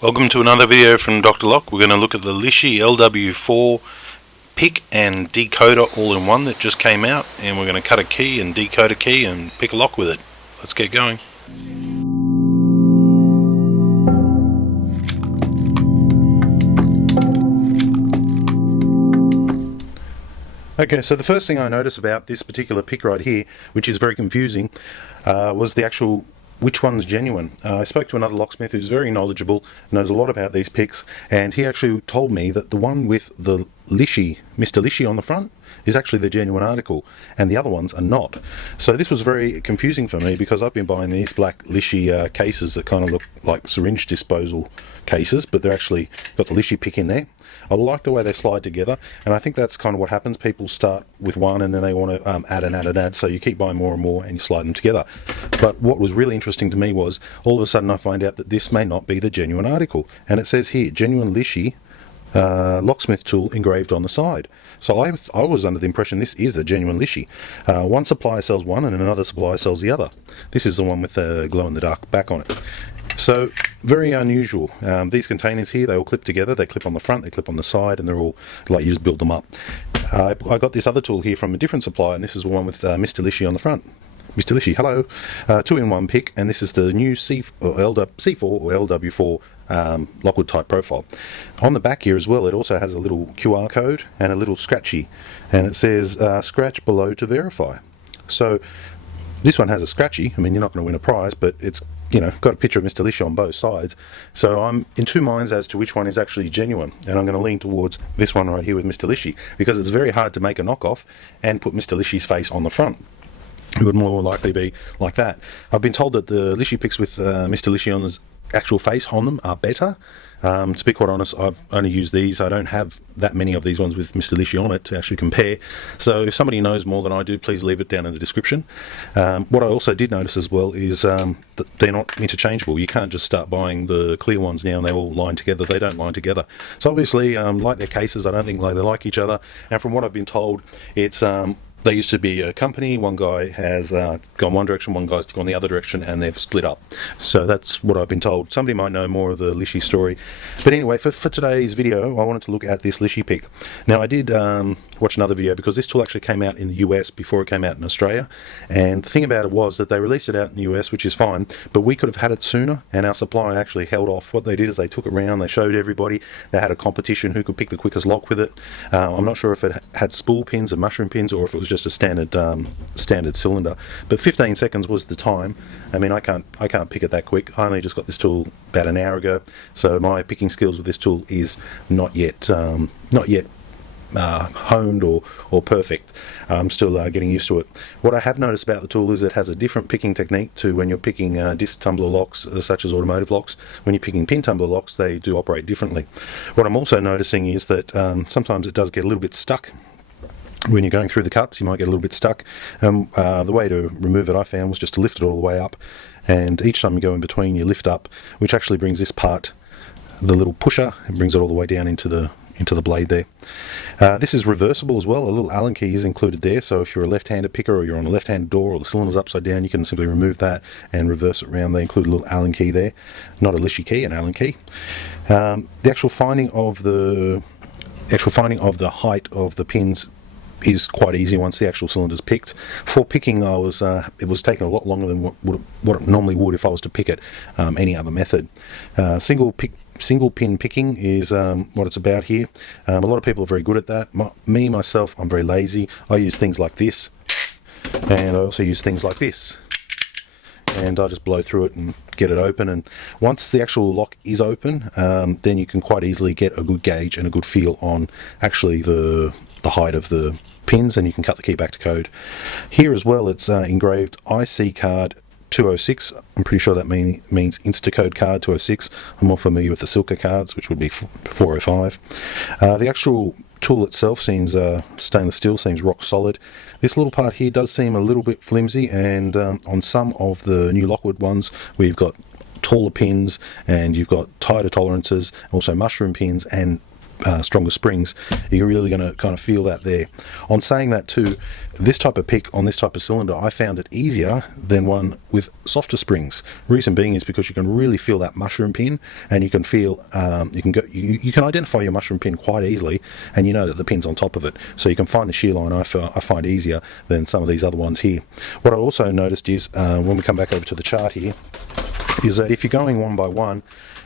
Welcome to another video from Dr. Lock. We're going to look at the Lishi LW4 pick and decoder all in one that just came out, and we're going to cut a key and decode a key and pick a lock with it. Let's get going. Okay, so the first thing I noticed about this particular pick right here, which is very confusing, was the actual which one's genuine. I spoke to another locksmith who's very knowledgeable, knows a lot about these picks, and he actually told me that the one with the Lishi, Mr. Lishi on the front, is actually the genuine article, and the other ones are not. So this was very confusing for me because I've been buying these black Lishi cases that kind of look like syringe disposal cases, but they're actually got the Lishi pick in there. I like the way they slide together, and I think that's kind of what happens. People start with one and then they want to add and add and add, so you keep buying more and more and you slide them together. But what was really interesting to me was all of a sudden I find out that this may not be the genuine article, and it says here genuine Lishi locksmith tool engraved on the side. So I was under the impression this is the genuine Lishi. One supplier sells one and another supplier sells the other. This is the one with the glow-in-the-dark back on it. So very unusual. These containers here, they all clip together. They clip on the front, they clip on the side, and they're all like you just build them up. I got this other tool here from a different supplier, and this is the one with Mr. Lishi on the front. Mr. Lishi, hello. 2-in-1 pick, and this is the new C4 or LW4 Lockwood type profile. On the back here as well, it also has a little QR code and a little scratchy, and it says scratch below to verify. So this one has a scratchy. I mean, you're not going to win a prize, but it's, you know, got a picture of Mr. Lishi on both sides. So I'm in two minds as to which one is actually genuine, and I'm going to lean towards this one right here with Mr. Lishi, because it's very hard to make a knockoff and put Mr. Lishi's face on the front. It would more likely be like that. I've been told that the Lishi picks with Mr. Lishi on his actual face on them are better. To be quite honest, I've only used these. I don't have that many of these ones with Mr. Lishi on it to actually compare. So if somebody knows more than I do, please leave it down in the description. What I also did notice as well is that they're not interchangeable. You can't just start buying the clear ones now and they all line together. They don't line together. So obviously, like their cases, I don't think they like each other. And from what I've been told, it's they used to be a company. One guy has gone one direction, one guy's gone the other direction, and they've split up. So that's what I've been told. Somebody might know more of the Lishi story. But anyway, for today's video, I wanted to look at this Lishi pick. Now, I did watch another video because this tool actually came out in the US before it came out in Australia. And the thing about it was that they released it out in the US, which is fine, but we could have had it sooner, and our supplier actually held off. What they did is they took it around, they showed everybody, they had a competition who could pick the quickest lock with it. I'm not sure if it had spool pins and mushroom pins or if it was just a standard cylinder, but 15 seconds was the time. I mean, I can't pick it that quick. I only just got this tool about an hour ago, so my picking skills with this tool is not yet honed or perfect. I'm still getting used to it. What I have noticed about the tool is it has a different picking technique to when you're picking disc tumbler locks, such as automotive locks. When you're picking pin tumbler locks, they do operate differently. What I'm also noticing is that sometimes it does get a little bit stuck. When you're going through the cuts, you might get a little bit stuck. The way to remove it, I found, was just to lift it all the way up, and each time you go in between, you lift up, which actually brings this part, the little pusher, and brings it all the way down into the blade there. This is reversible as well. A little Allen key is included there, so if you're a left-handed picker or you're on a left-handed door or the cylinder's upside down, you can simply remove that and reverse it around. They include a little Allen key there, not a Lishi key, an Allen key. The actual finding of the height of the pins is quite easy once the actual cylinder's picked. For picking, it was taking a lot longer than what it normally would if I was to pick it any other method. Single pin picking is what it's about here. A lot of people are very good at that. Myself, I'm very lazy. I use things like this, and I also use things like this. And I just blow through it and get it open, and once the actual lock is open, then you can quite easily get a good gauge and a good feel on actually the height of the pins, and you can cut the key back to code. Here as well, it's engraved IC card 206. I'm pretty sure that means Instacode card 206. I'm more familiar with the Silka cards, which would be 405. The actual tool itself seems stainless steel, seems rock solid. This little part here does seem a little bit flimsy, and on some of the new Lockwood ones, we've got taller pins and you've got tighter tolerances, also mushroom pins and stronger springs, you're really going to kind of feel that there. On saying that too, this type of pick on this type of cylinder, I found it easier than one with softer springs. Reason being is because you can really feel that mushroom pin, and you can feel you can identify your mushroom pin quite easily, and you know that the pin's on top of it, so you can find the shear line. I find easier than some of these other ones here. What I also noticed is when we come back over to the chart here, is that if you're going one by one,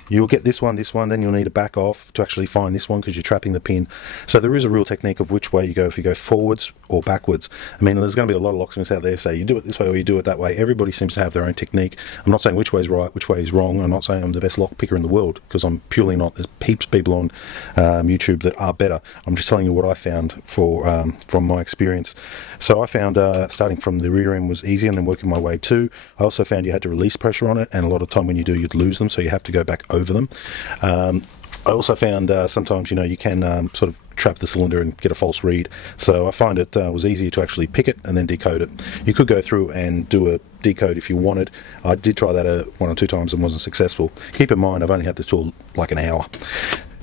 you'll get this one, then you'll need to back off to actually find this one because you're trapping the pin. So there is a real technique of which way you go, if you go forwards or backwards. I mean, there's going to be a lot of locksmiths out there say you do it this way or you do it that way. Everybody seems to have their own technique. I'm not saying which way is right, which way is wrong. I'm not saying I'm the best lock picker in the world, because I'm purely not. There's heaps of people on YouTube that are better. I'm just telling you what I found from my experience. So I found starting from the rear end was easy, and then working my way to. I also found you had to release pressure on it, and a lot of time when you do, you'd lose them, so you have to go back over them. I also found sometimes, you can sort of trap the cylinder and get a false read. So I find it was easier to actually pick it and then decode it. You could go through and do a decode if you wanted. I did try that one or two times and wasn't successful. Keep in mind, I've only had this tool like an hour.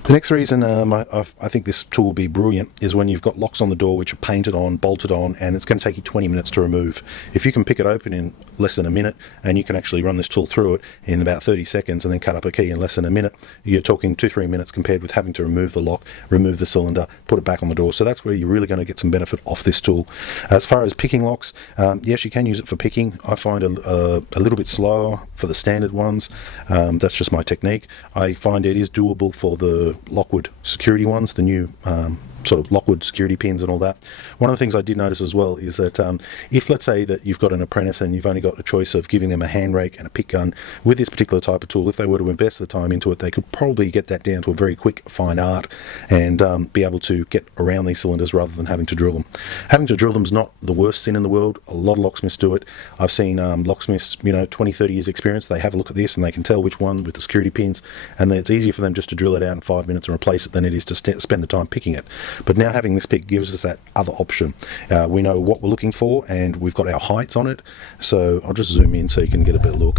The next reason I think this tool will be brilliant is when you've got locks on the door which are painted on, bolted on, and it's going to take you 20 minutes to remove. If you can pick it open in less than a minute, and you can actually run this tool through it in about 30 seconds and then cut up a key in less than a minute, you're talking 2-3 minutes compared with having to remove the lock, remove the cylinder, put it back on the door. So that's where you're really going to get some benefit off this tool. As far as picking locks, yes, you can use it for picking. I find a little bit slower for the standard ones. That's just my technique. I find it is doable for the Lockwood security ones, the new sort of Lockwood security pins and all that. One of the things I did notice as well is that if, let's say that you've got an apprentice and you've only got a choice of giving them a hand rake and a pick gun, with this particular type of tool, if they were to invest the time into it, they could probably get that down to a very quick fine art and be able to get around these cylinders rather than having to drill them. Having to drill them is not the worst sin in the world. A lot of locksmiths do it. I've seen locksmiths, 20-30 years experience, they have a look at this and they can tell which one with the security pins, and then it's easier for them just to drill it out in 5 minutes and replace it than it is to spend the time picking it. But now having this pick gives us that other option. We know what we're looking for, and we've got our heights on it. So I'll just zoom in so you can get a better look.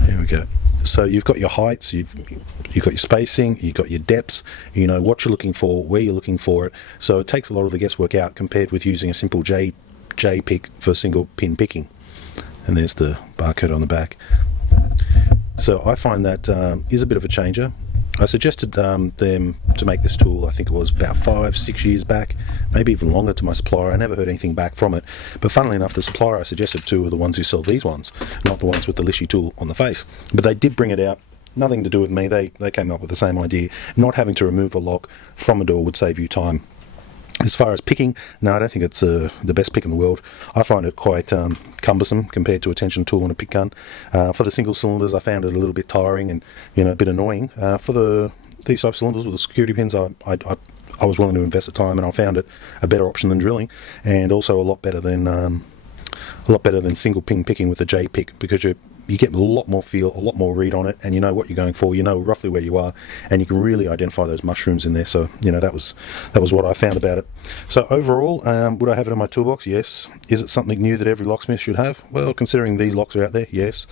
There we go. So you've got your heights, you've got your spacing, you've got your depths, you know what you're looking for, where you're looking for it. So it takes a lot of the guesswork out compared with using a simple J pick for single pin picking. And there's the barcode on the back. So I find that is a bit of a changer. I suggested them to make this tool, I think it was about 5-6 years back, maybe even longer, to my supplier. I never heard anything back from it. But funnily enough, the supplier I suggested to are the ones who sell these ones, not the ones with the Lishi tool on the face. But they did bring it out. Nothing to do with me. They came up with the same idea. Not having to remove a lock from a door would save you time. As far as picking, no, I don't think it's the best pick in the world. I find it quite cumbersome compared to a tension tool and a pick gun. For the single cylinders, I found it a little bit tiring and a bit annoying. For these type of cylinders with the security pins, I was willing to invest the time, and I found it a better option than drilling, and also a lot better than single pin picking with a J pick, because you get a lot more feel, a lot more read on it, and you know what you're going for, you know roughly where you are, and you can really identify those mushrooms in there. So that was what I found about it. So overall, would I have it in my toolbox? Yes. Is it something new that every locksmith should have? Well, considering these locks are out there, yes.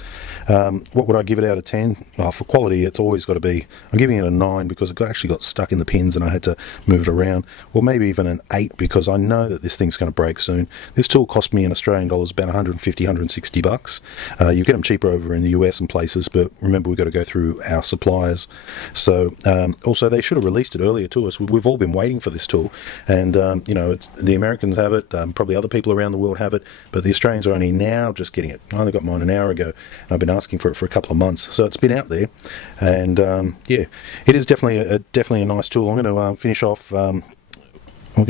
What would I give it out of 10? For quality, it's always got to be, I'm giving it a 9 because it actually got stuck in the pins and I had to move it around, or maybe even an 8 because I know that this thing's going to break soon. This tool cost me in Australian dollars about 150, 160 bucks. You get them cheaper over in the US and places, but remember, we've got to go through our suppliers. So also, they should have released it earlier to us. We've all been waiting for this tool, and the Americans have it, probably other people around the world have it, but the Australians are only now just getting it. I only got mine an hour ago, and I've been asking for it for a couple of months, so it's been out there. And it is definitely a nice tool. I'm going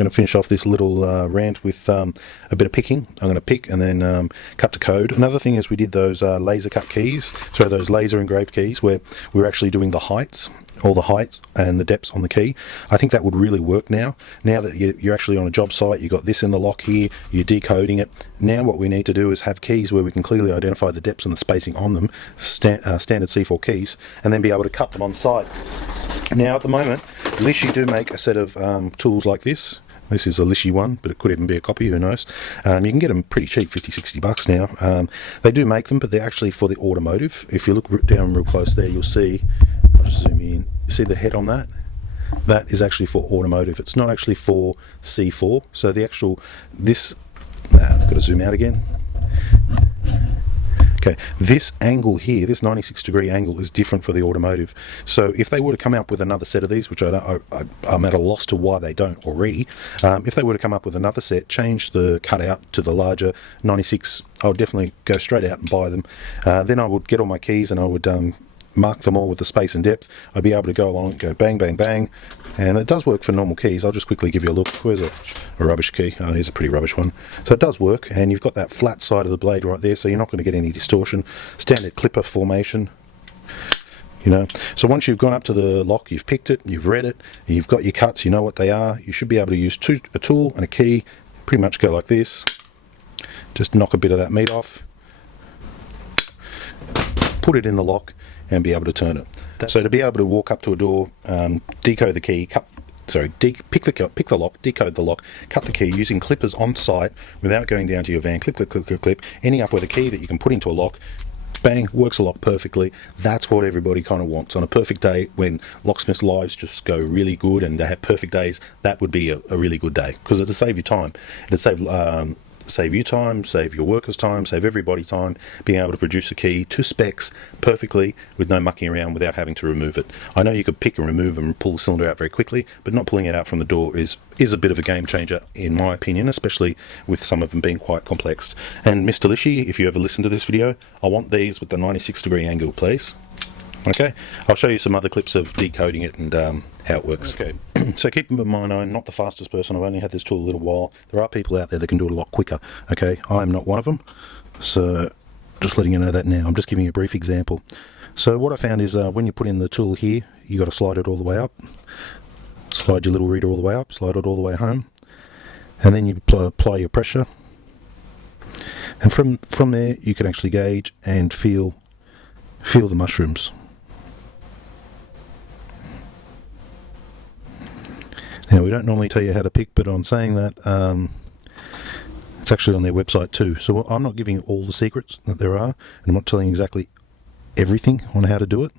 to finish off this little rant with a bit of picking. I'm going to pick and then cut to code. Another thing is we did those laser cut keys, so those laser engraved keys where we're actually doing the heights, all the heights and the depths on the key. I think that would really work now that you're actually on a job site. You've got this in the lock here, you're decoding it. Now what we need to do is have keys where we can clearly identify the depths and the spacing on them, standard C4 keys, and then be able to cut them on site. Now at the moment, Lishi do make a set of tools like this. This is a Lishi one, but it could even be a copy, who knows. You can get them pretty cheap, 50-60 bucks now. They do make them, but they're actually for the automotive. If you look down real close there, you'll see, I'll just zoom in, see the head on that? that is actually for automotive. It's not actually for C4. So the actual, this, I've got to zoom out again. Okay, this angle here, this 96-degree angle is different for the automotive. So if they were to come up with another set of these, which I'm at a loss to why they don't already, if they were to come up with another set, change the cutout to the larger 96, I would definitely go straight out and buy them. Then I would get all my keys and I would mark them all with the space and depth. I'd be able to go along and go bang, bang, bang. And it does work for normal keys. I'll just quickly give you a look. Where's a rubbish key? Oh, here's a pretty rubbish one. So it does work, and you've got that flat side of the blade right there, so you're not going to get any distortion. Standard clipper formation. You know, so once you've gone up to the lock, you've picked it, you've read it, you've got your cuts, you know what they are, you should be able to use a tool and a key, pretty much go like this. Just knock a bit of that meat off, put it in the lock, and be able to turn it. So to be able to walk up to a door, decode the key, pick the lock, decode the lock, cut the key using clippers on site without going down to your van, clip, clip, clip, clip, clip, ending up with a key that you can put into a lock, bang, works a lock perfectly. That's what everybody kind of wants. On a perfect day, when locksmiths' lives just go really good and they have perfect days, that would be a really good day, because it'll save you time. It'll save you time, save your workers time, save everybody time, being able to produce a key to specs perfectly with no mucking around without having to remove it. I know you could pick and remove and pull the cylinder out very quickly, but not pulling it out from the door is a bit of a game changer in my opinion, especially with some of them being quite complex. And Mr. Lishi, if you ever listen to this video, I want these with the 96-degree angle, please. Okay, I'll show you some other clips of decoding it and how it works. Okay, so keep in mind, I'm not the fastest person. I've only had this tool a little while. There are people out there that can do it a lot quicker. Okay, I'm not one of them. So just letting you know that now. I'm just giving you a brief example. So what I found is when you put in the tool here, you got to slide it all the way up. Slide your little reader all the way up, slide it all the way home. And then you apply your pressure. And from there, you can actually gauge and feel the mushrooms. Now, we don't normally tell you how to pick, but on saying that, it's actually on their website too. So I'm not giving you all the secrets that there are, and I'm not telling you exactly everything on how to do it.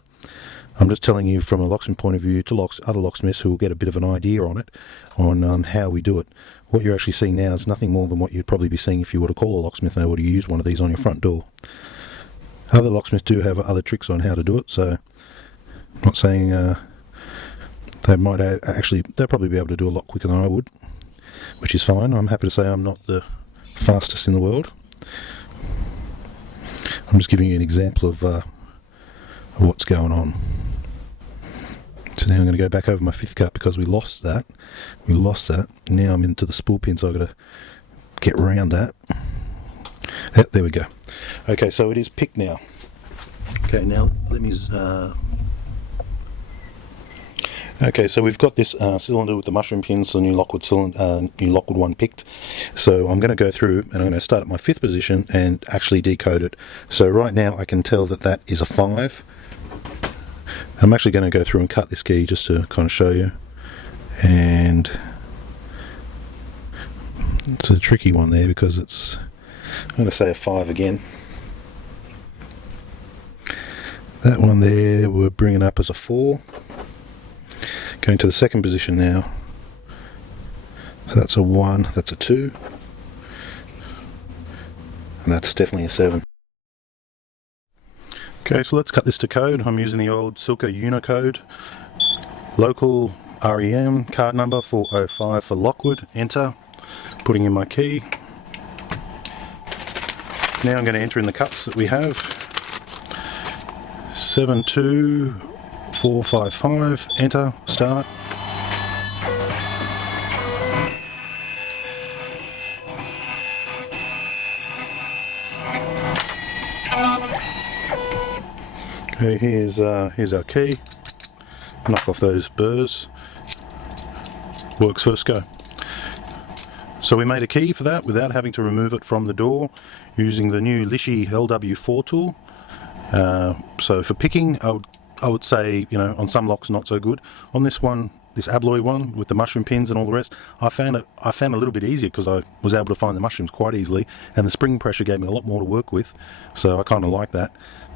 I'm just telling you from a locksmith point of view to other locksmiths who will get a bit of an idea on it, on how we do it. What you're actually seeing now is nothing more than what you'd probably be seeing if you were to call a locksmith and they were to use one of these on your front door. Other locksmiths do have other tricks on how to do it, so I'm not saying they might they'll probably be able to do a lot quicker than I would, which is fine. I'm happy to say I'm not the fastest in the world. I'm just giving you an example of what's going on. So now I'm going to go back over my fifth cut because we lost that. Now I'm into the spool pin, so I've got to get around that. Yep, there we go. Okay, so it is picked now. Okay, now let me okay, so we've got this cylinder with the mushroom pins, the new Lockwood cylinder, new Lockwood one picked. So I'm going to go through and I'm going to start at my fifth position and actually decode it. So right now I can tell that that is a 5. I'm actually going to go through and cut this key just to kind of show you. And it's a tricky one there because it's, I'm going to say a 5 again. That one there we're bringing up as a 4. Going to the second position now. So that's a 1, that's a 2. And that's definitely a 7. Okay, so let's cut this to code. I'm using the old Silka Unicode. Local REM, card number 405 for Lockwood, enter. Putting in my key. Now I'm going to enter in the cuts that we have. 72455, enter, start. Okay, here's our key. Knock off those burrs. Works first go. So we made a key for that without having to remove it from the door using the new Lishi LW4 tool. So for picking, I would say, you know, on some locks not so good. On this one, this abloy one with the mushroom pins and all the rest, I found it a little bit easier because I was able to find the mushrooms quite easily, and the spring pressure gave me a lot more to work with, so I kind of like that.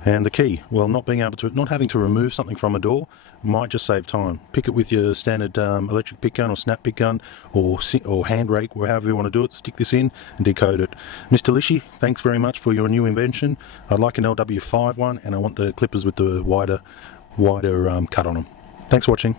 And the key, well, not having to remove something from a door might just save time. Pick it with your standard electric pick gun or snap pick gun, or hand rake, or however you want to do it. Stick this in and decode it. Mr. Lishi, thanks very much for your new invention. I'd like an LW5 one, and I want the clippers with the wider cut on them. Thanks for watching.